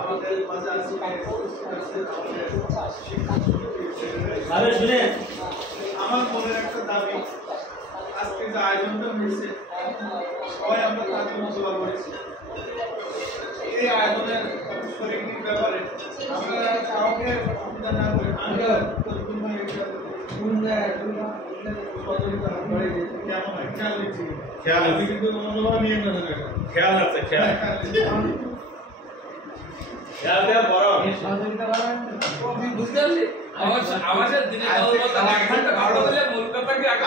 আমাদের মাঝে আছে শুনে আমার মনের একটা দাবি আজকে যে আয়োজনটা হয়েছে সবাই আমরা তার জন্য দোয়া করেছি এই আয়োজনের শরীরিক ব্যাপারে আমরা কাউকে অসুবিধা না করে আমরা কেমন হয় খেয়াল দিচ্ছি খেয়াল আছে কিন্তু মনোভাব নিয়ে না খেয়াল আছে খেয়াল খেয়াল দেওয়া বড় বুঝতে পারলি আমাদের দিনে কলকাতা এক ঘন্টা ভালো হলে মূল কথা কি আগে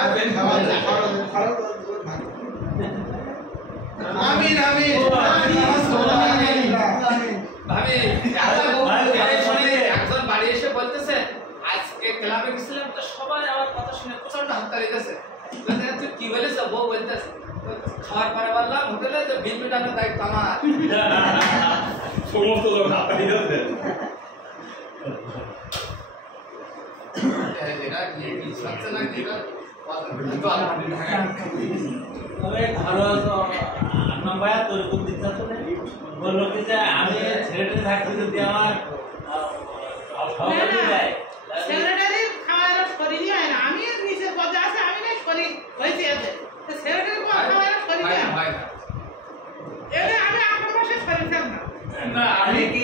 আমিন আমিন ভাবি একজন বাড়ি এসে বলতেছে আজকে ক্লাবে গেছিলাম তো সবাই আমার কথা শুনে প্রচন্ড হাততালি দিতেছে তুই কি বলেছ বউ বলতেছে খাওয়ার পরে বললাম হোটেলে যে বিল মেটানোর দায়িত্ব আমার সমস্ত লোক হাততালি দিচ্ছে এরা কি বিশ্বাস না কি তবে ভালো নাম্বার তোর কোন দিতে আসলে বললো কি যে আমি ছেলেটা থাকতে যদি আমার সভাপতি যায় সেক্রেটারির খাওয়ার শরীরই হয় না আমি নিচের পদে আছে আমি না শরীর হয়েছে এতে সেক্রেটারির খাওয়ার শরীর হয় না এলে আমি আপনার পাশে শরীর থাকব না আমি কি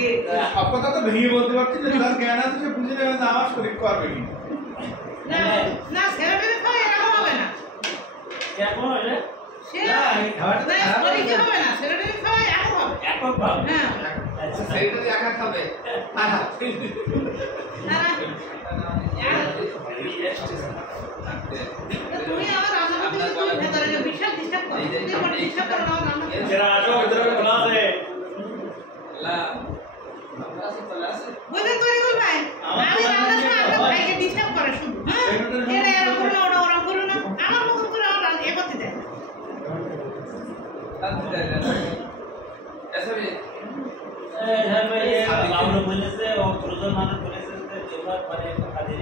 সব কথা তো ভেঙে বলতে পারছি না তার জ্ঞান আছে সে বুঝে নেবে না আমার শরীর করবে কি না না সেক্রেটারি খাওয়া এরকম হবে না কেমন হলে সে খাওয়াটা শরীর কি হবে না সেক্রেটারি খাওয়া এরকম হবে একদম পাবে হ্যাঁ সেইটা একা খাবে তুমি আমার রান্নাঘর থেকে ভেতরে বিশাল ডিস্টার্ব করো তুমি ডিস্টার্ব করো না রান্না এরা আজও ভিতরে খোলা আছে বুঝে তৈরি করবে আমি রান্নার সময় আপনার ভাইকে ডিস্টার্ব করে শুধু হ্যাঁ এটা এরকম করো না ওটা ওরকম করো না আমার মতো করে আমার এ করতে দেয় আমরা বলেছে ও প্রয়োজন মানুষ বলেছে যে এবার পরে খালি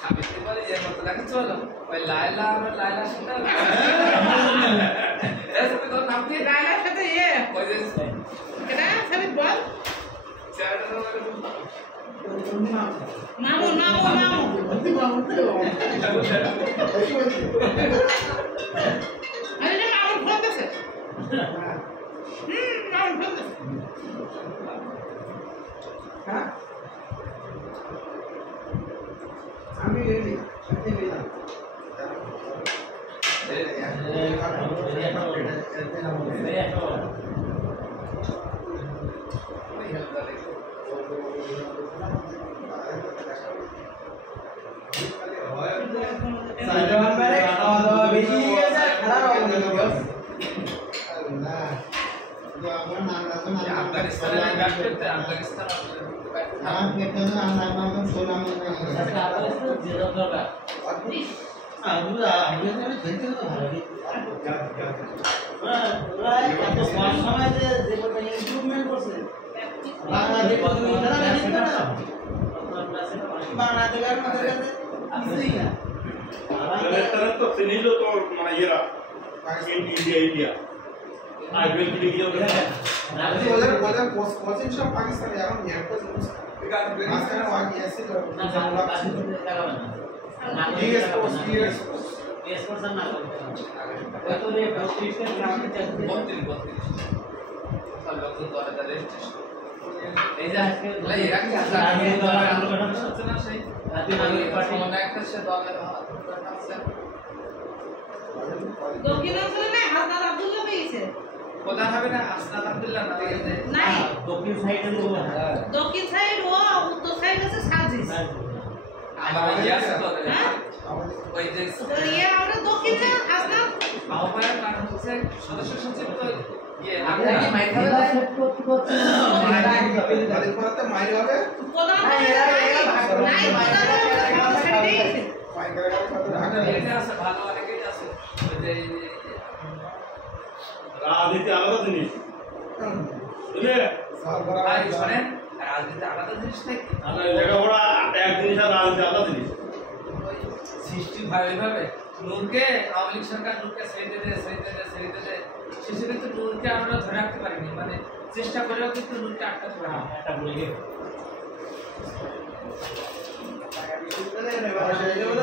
সাবিত্রী বলে যে মতো দেখো চলো ওই লায়লা আমার লায়লার সাথে তোর নাম কি লাইলার সাথে ওই যে এটা সাবিত বল মামু মামু মামু আরে না মামু বলতেছে মামু বলতেছে হ্যাঁ আমি রেডি সাথে গেলাম इंडिया आईपीएल के लिए ওদের কোচিং সব পাকিস্তানি এখন এয়ারপোর্ট মাঝখানে ওয়াকি আছে দক্ষিণাঞ্চলে না হাসনাত আব্দুল্লাহ পেয়েছে প্রধান হবে না হাসনাত আব্দুল্লাহ না নাই দক্ষিণ সাইডে দক্ষিণ সাইড ও উত্তর সাইড আছে সাজিস আমার ইয়াস তো হ্যাঁ ওই যে ইয়ে আমরা দক্ষিণে হাসনাত আহ্বায়ক কারণ হচ্ছে সদস্য সচিব তো ইয়ে আমরা কি মাইক হবে তাদের পরে মাইর হবে প্রধান নাই প্রধান সাইডে আছে পাইকারের সাথে ঢাকা এটা আছে ভালো অনেকেই আছে ওই যে রাজনীতি আলাদা জিনিস বুঝলে ভাই শুনেন রাজনীতি আলাদা জিনিস নাকি লেখাপড়া এক জিনিস আর রাজনীতি আলাদা জিনিস সৃষ্টি ভাবে ভাবে নূরকে আওয়ামী লীগ সরকার নূরকে ছেড়ে দিতে শেষে কিন্তু নুরকে আমরা ধরে রাখতে পারিনি, মানে চেষ্টা করেও কিন্তু নুরকে আটকাতে পারিনি। একটা বলে গেল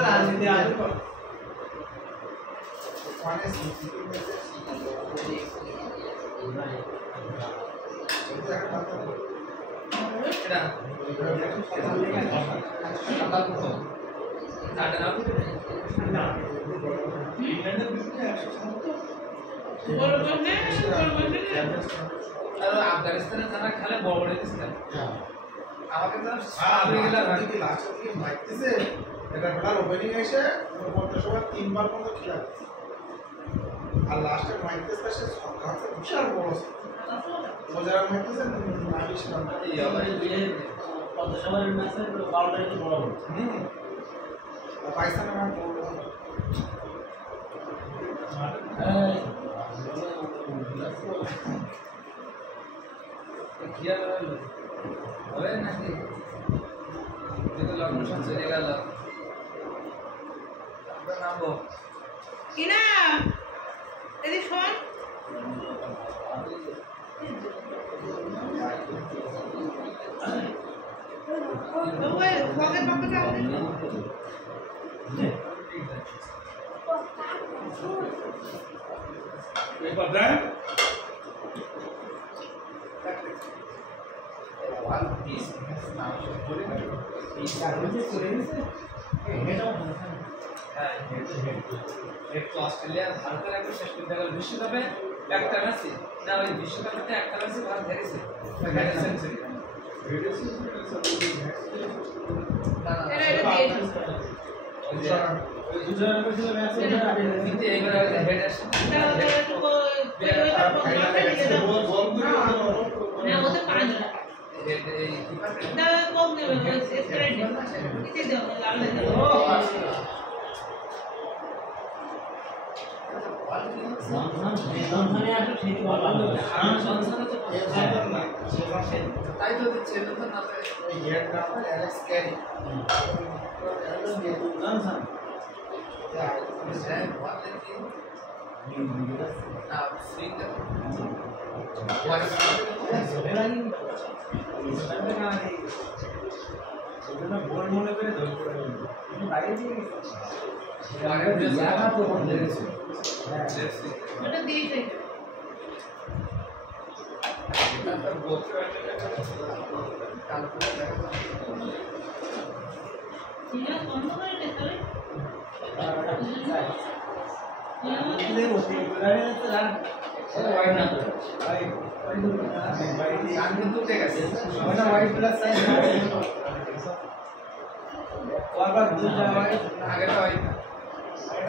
রাজনীতি আছে এটা আর আফগানিস্তানে যারা খেলে বড় বড় দিচ্ছিলেন আমাকে তো লাস্টের দিকে মাইতেছে এটা বলার ওপেনিং এসে 50 ওভার 3 বার পর্যন্ত খেলা আর লাস্টে মাইতেছে সে ছক্কা আছে বিশাল বড় ও যারা মাইতেছে নাইশ রান এই আবার বিলে 50 ওভারের ম্যাচে বাউন্ডারি তো বড় বড় পাকিস্তানের ম্যাচ বড় কিয়া হবে নাকি কিন্তু লগ্ন সব চলে গেল আপনার নামবো কিনা এদি শোন ওই পকেট পকেটটা এই পাতা one piece now piece একটু অস্ট্রেলিয়া ভারতের একটু শেষ করতে গেল বিশ্বকাপে একটা ম্যাচে না ওই বিশ্বকাপে একটা ম্যাচে ভারত হেরেছে সেঞ্চুরি তাই তো দিচ্ছে তো না এই হেডটা অ্যালেক্স ক্যারি জনসন বল মনে করে বাইরে দিয়ে ওটা দিয়েছে ইয়া বন্ধ করে দে তাহলে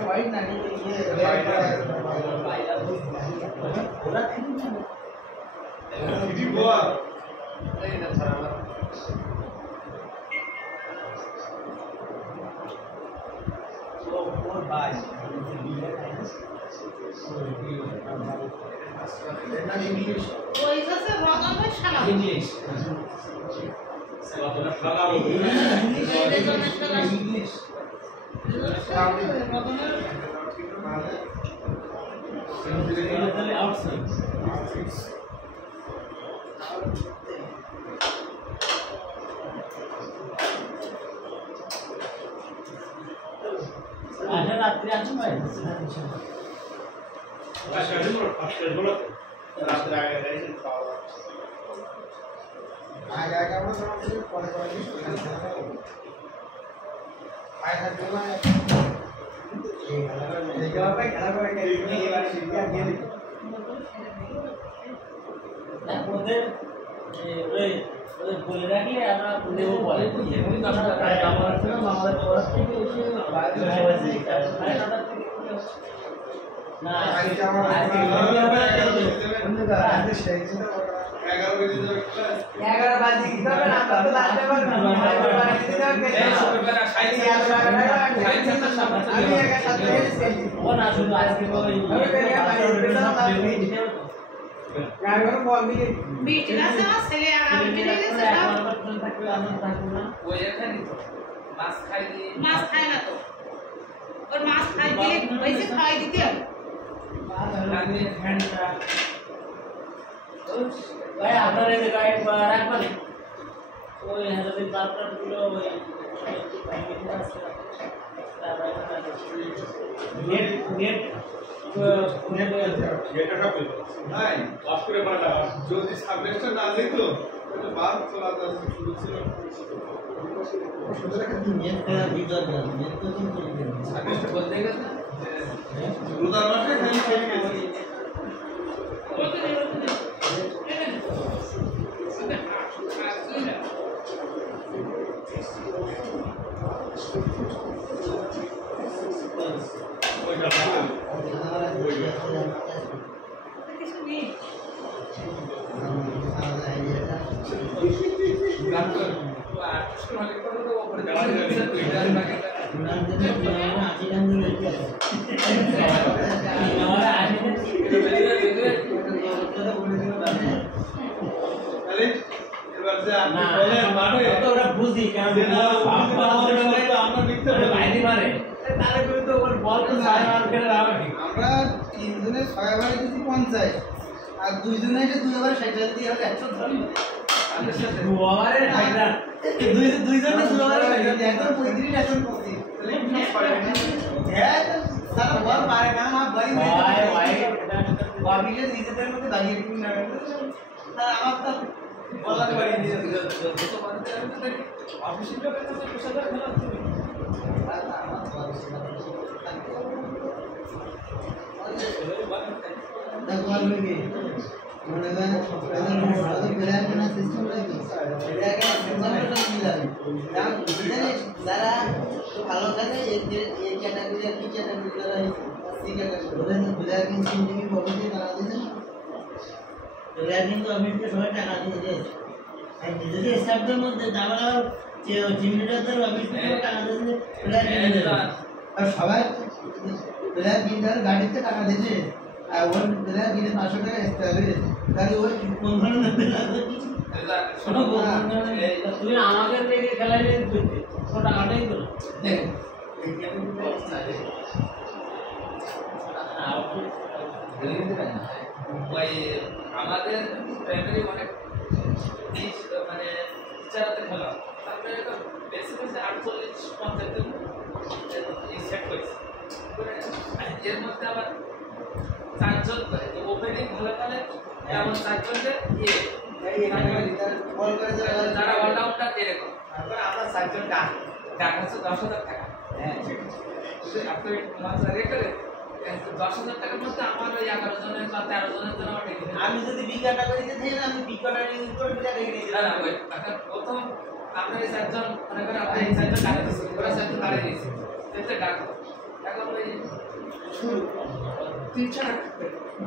वाइट ना ये गोवा so 4 by इंग्लिश वो इधर से रॉगन में शाला इंग्लिश से बात ना शाला हो इंग्लिश outside आज रात्री आज मैं रात्र आगे रहे खावा आगे आगे हम सब पढ़े पढ़े आए हैं जो ना ये क्या पे खेला को के ये बार शिक्षा गेली ওদের ওই বলে রাখলে আমরা দেব বলে এমনি তো আমরা প্রায় আমার ছিল আমাদের পড়া থেকে এসে বাইরে হয়েছে না আজকে আমার আজকে আজকে সেই চিন্তা 11 বাজে যাবে ক্লাস 11 বাজে কি হবে না তো লাস্টে বার আমি একা সাথে এসেছি ও না শুধু আজকে ওই ড্রাইভার বল দিকে बीच ना से ছেলে আগামী দিনে গেছে ওই এখানে তো মাছ খাই দিয়ে মাছ খায় না তো ওর মাছ খাই দিলে পয়সা খাই দিতে হবে ভাই আপনার এই গাড়ি রাখবেন ওই হাজার বারটাগুলো ওই নেট নেট নাই অফ করে পাঠাটা যদি সাবজেক্টটা না দিত তাহলে বাদ চলা শুরু ছিল সাবজেক্ট বলতে গেছে রোজার মাসে খালি খেলে গেছি এবার যে আপনি বলেন মানে ওরা বুঝি কারণ আমরা লিখতে পারি বাইরে মারে তাহলে কিন্তু ওর বল তো সাইড মার করে রাখা ঠিক আমরা 3 জনে 6 বারে দিছি 50 আর 2 জনে এসে 2 বারে 60 দিয়ে হলো 130 দুবারে ফাইনাল দুই জনে 2 বারে 60 দিয়ে একদম 35 এখন 25 হ্যাঁ সারা বল পারে না মা ভাই ভাই বাবিলে নিজেদের মধ্যে দাঁড়িয়ে দিন না তার আমার তো বলার বাড়ি দিয়ে দিল অফিসিয়াল লোকের কাছে পেশাদার খেলা হচ্ছে দেখো আমি কি মনে করেন আমাদের প্লেয়ার কেনা সিস্টেম লাগে এটা একটা সিস্টেমটা মিলাবে কারণ জানিস যারা ভালো থাকে এই ক্যাটাগরি কি ক্যাটাগরি যারা সি ক্যাটাগরি ওদের প্লেয়ার কিন্তু তুমি বলতে টাকা দিতে প্লেয়ার কিন্তু আমি তো সবাই টাকা দিয়ে দিয়েছি আর যদি স্টাফদের মধ্যে দাবালা টিম লিডারদের অফিস থেকে টাকা দিয়ে প্লেয়ার আর সবাই প্লেয়ার কিনতে গাড়িতে টাকা দিয়েছে আর ওর প্লেয়ার কিনে 500 টাকা এক্সট্রা দিয়েছে তাহলে ওর কোন ধরনের শোনো তুমি আমাকে থেকে খেলা নিয়ে দিতে তো টাকাটাই তো দেখ ওই আমাদের প্রাইমারি অনেক মানে টিচারদের খেলা তারপরে বেশি বেশি 48-50 দিন সেট হয়েছে এর মধ্যে আবার 4 জন করে ওপেনিং ভালো খেলে এমন 4 জনের বল করে যারা অলরাউন্ডার এরকম তারপর আমরা 4 জন ডাক হচ্ছে 10,000 টাকা হ্যাঁ আপনি মাসে রেখে 10,000 টাকার মধ্যে আমার ওই 11 জনের বা 13 জনের জন্য আমার রেখে আমি যদি বিকাটা করিতে থাকি না আমি বিকাটা নিয়ে করে বিকা রেখে দিই না ওই এখন প্রথম আমরা এই 4 জন মনে করেন আপনি এই 4 জন ডাক দিয়েছি ওরা 4 জন দাঁড়িয়ে দিয়েছি এতে ডাক এখন ওই শুরু 3-4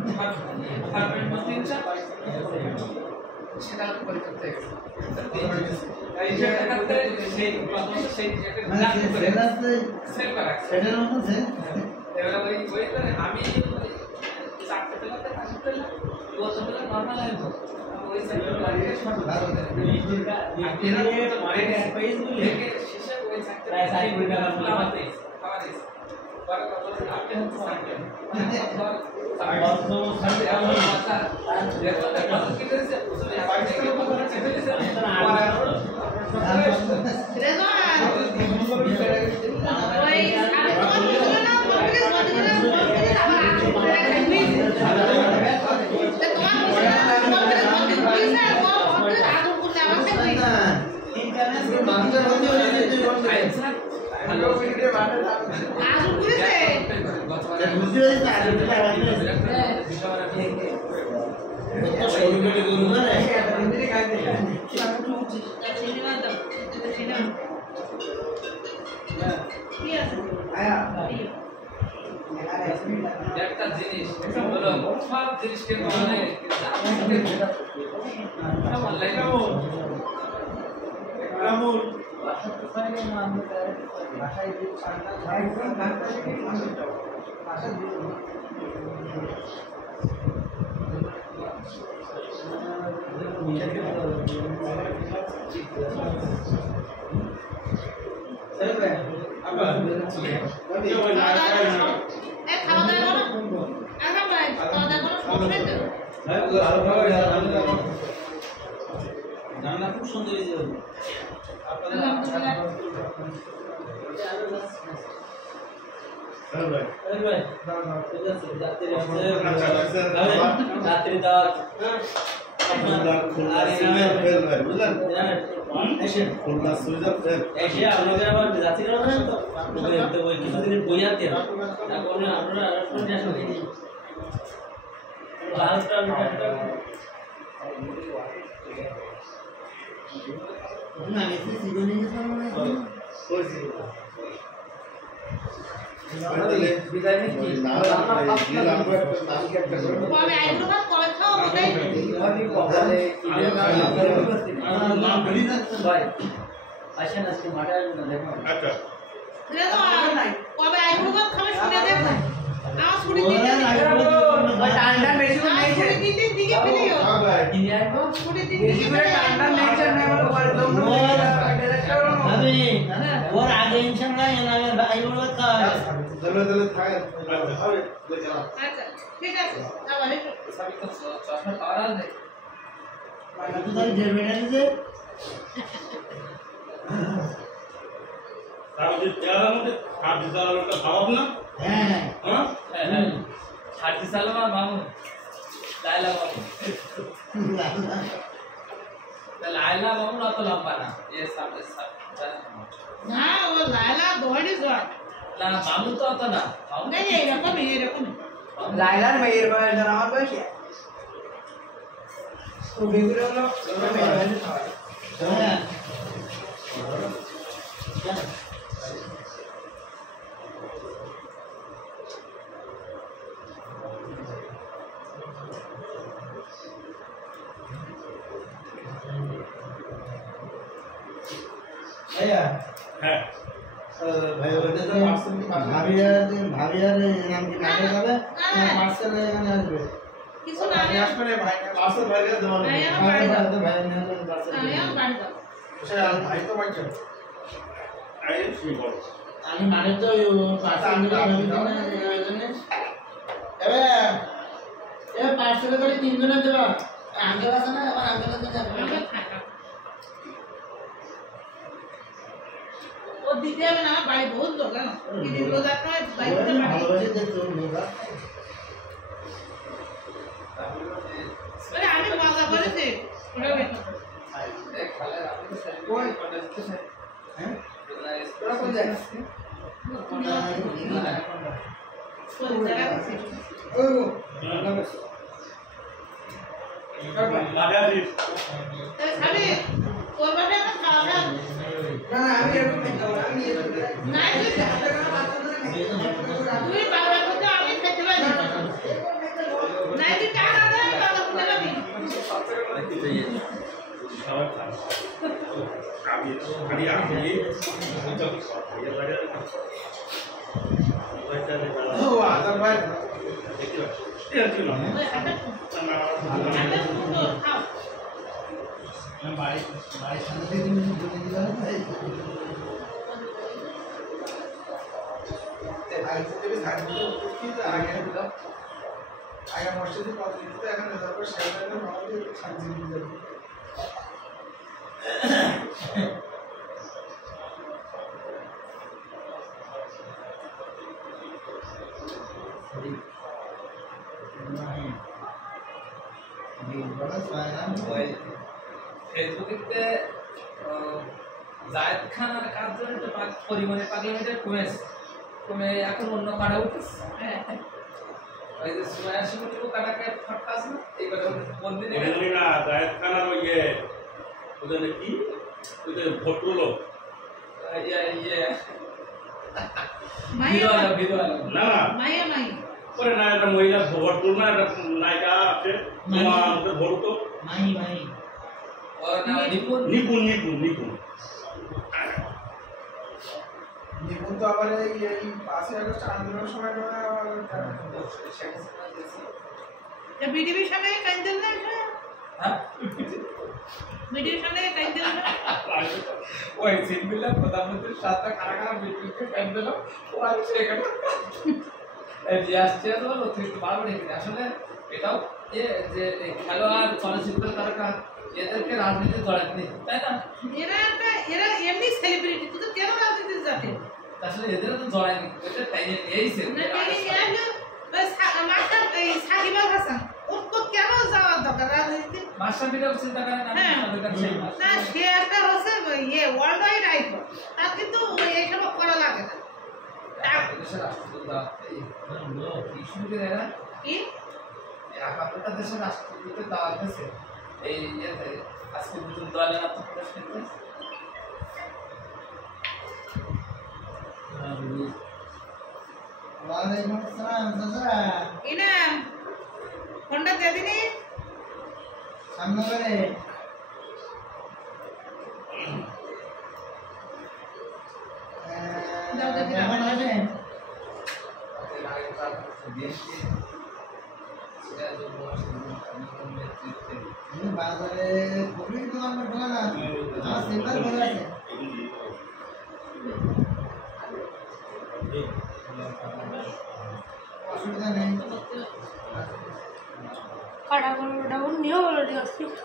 ডিপার্টমেন্ট মধ্যে 3-4 সেটা করে করতে গেছে এই যে টাকাতে সেই সেই ডাক করে সেল করা সেটার মধ্যে সেল এবারে ওই করে আমি চারটে বেলাতে আসতে প্রথম বেলা নরমাল আইবো ওই সাইডে লাগিয়ে শর্ট ভালো এরা তো মারে পেজ গুলো শেষে ওই চারটে প্রায় 60 মিনিট খাওয়া দিই পরে কথা আপনি হচ্ছে সাইডে বন্ধ সাথে আমার মাথা দেখো দেখো কি করেছে উসলে পাকিস্তানের উপর চেপে দিয়েছে ওই আমি তোমার বলবো না বলবি একটা জিনিস হলো সব জিনিসকে অনলাইনে অনলাইনে রামুল খাওয়া দাওয়া অবশ্যই তো। রান্না খুব সুন্দর হয়েছে আলহামদুলিল্লাহ। রাত্রি দাওয়াত এসে আপনাদের আবার যাত্রী করেন তো ওই কিছুদিনের বই আনতে এখন আপনারা না এসে জীবনে কবে আইগুলো বা কবে খাও ওটাই আসেন আজকে মাঠে আসবেন দেখো আচ্ছা এটা তো কবে আইগুলো বা খাবে শুনে দেখ আমার ছুটি দিন ঠান্ডা বেশি দিন দিকে ফিরিও ছুটি দিন দিকে ঠান্ডা নেচার নেই বলে বলে আমি ওর আগে ইনশাআল্লাহ এনাদের আইগুলো কাজ দলে থাকে হবে আচ্ছা ঠিক আছে আবার একটু সবই তো চশমা পাওয়া যায় তুই তাই দেড় মিনিট দিতে তাহলে চেহারার মধ্যে খাদ্য চালানোটা স্বভাব না হ্যাঁ হ্যাঁ ছাড়তে চালো না মামুন লাইলা মামুন লাইলা মামুন অত লম্বা না এ সামনে না ও লাইলা বডি জট না মামুন তো অত না মামুন নেই এরকম লাইলার মেয়ের বয়স আর আমার বয়স তো বেগুলো হলো হ্যাঁ भैया হ্যাঁ भाई बोलते थे भाभी यार नाम की नाटे जाबे पार्सल এখানে আসবে কিছু না আমি আসবে না ভাই পার্সেল বাইরে দেওয়া হবে ভাই আমার বাড়ি দাও ভাই নিয়ে পার্সেল আমি আমার বাড়ি দাও সে ভাই তো বাইরে আই শুই বল আমি মানে তো পার্সেল নিয়ে এবে এ পার্সেল করে 3 জনের দেবা আঙ্কেল আছে না আবার আঙ্কেলের কাছে যাবে আমরা থাকা ও দিতে হবে না আমার বাড়ি বহুত লোক জানো দিদি রোজার সময় বাইরে ভালোবাসে দেখছো মেয়েরা আরে আমি মজা করেছি ওই হ্যাঁ তোরা কোন জায়গা ওই লাগাবি আমি ওর বাড়ি আমার খাওয়া না না আমি এরকম আমি নাই তুই বাবা করতে আমি খেতে পারি নাই তুই টাকা দে বাবা করতে পারি সবাই খান আমি খালি আমি ও আদার ভাই দেখতে পাচ্ছি এটা ছিল না একটা সুন্দর খাও বাড়ি সামনে থেকে তুমি বলে দিলা না ভাই আগে মসজিদে কত দিতে এখন তারপর সাইডে মামুলি শান্তি দিতে ফেসবুকে জায়েদ খান আর কার জন্য একটা পরিমাণে পার্লামেন্টের কমে এখন অন্য কাটা উঠেছে ওই যে সুমাইয়া শিমুলু কাটাকে ফটকা আছে না এইবার বন্দিনে এমনি না জায়েদ খান আর ওই ওদের কি ওদের ভোটগুলো ইয়ে মাইয়া ভিডিও না না মাইয়া মাইয়া পরে না একটা মহিলা ভোটগুলো না একটা নায়িকা আছে তোমার ভোট তো মাহি মাহি ওর নাম নিপুণ নিপুণ নিপুণ নিপুণ নিপুণ তো আবার এই 5ই আগস্ট আন্দোলনের সময় ये बीडीबी সামনে কাইন্দেল না হ্যাঁ बीडीबी সামনে কাইন্দেল না ওই সিনগুলা প্রধানমন্ত্রীর সাথে কারা মিটিংকে পেন দিল ও আর সেখানে এই যে আসছে তো অতিরিক্ত বাড়বে নাকি আসলে এটাও যে যে খেলোয়াড় চলচ্চিত্র তারকা এদেরকে রাজনীতি জড়ায়নি, তাই না? এরা এমনি সেলিব্রিটি, কিন্তু কেন রাজনীতিতে যাচ্ছে? আসলে এদের তো জড়ায়নি, এটা তাই নিয়েইছে। সাকিব আল হাসান ওর তো কেন যাওয়ার দরকার রাজনীতিতে? মাস্টারপিটাও চিন্তা করেন না, না সে একটা হচ্ছে ইয়ে ওয়ার্ল্ড ওয়াইড আইকন, তার কিন্তু এইসব করা লাগে না। দেশের রাষ্ট্রদূত কি শুরু করে এরা কি একাত্তরটা দেশের রাষ্ট্রদূতের দাওয়াত দিয়েছে এই ইয়েতে, আজকে নতুন দলের আত্মপ্রকাশ করতে। ওয়ালাইকুম আসসালাম চাচা। ইনাম ফোনটা দিয়ে দিনি। সামনে করে কেমন আছেন? বাজারে কপির দোকান ঢোকা না, আমার সেন্টার খোলা আছে। অসুবিধা নেই।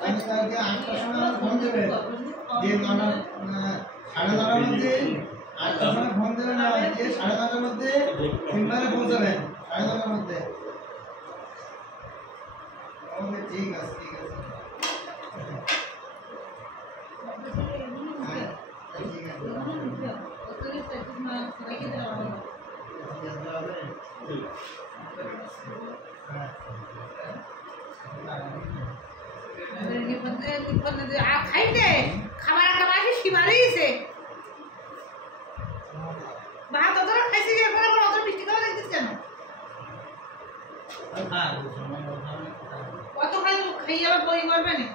আমি কালকে 8টার সময় ফোন দেবেন, দিয়ে 9টা সাড়ে 9টার মধ্যে 8টার সময় ফোন দেবেন, আমার দিয়ে 9:30টার মধ্যে চেম্বারে পৌঁছাবেন, 9:30টার মধ্যে। ওকে ঠিক আছে, ঠিক আছে। হ্যাঁ ঠিক আছে। খাইতে খাবার খাবার সীমারেছে ভাত অত খাইছে যে এরপরে অত মিষ্টি খাওয়া লাগছিস কেন? অত খাই খাইয়ে আবার বই করবে না।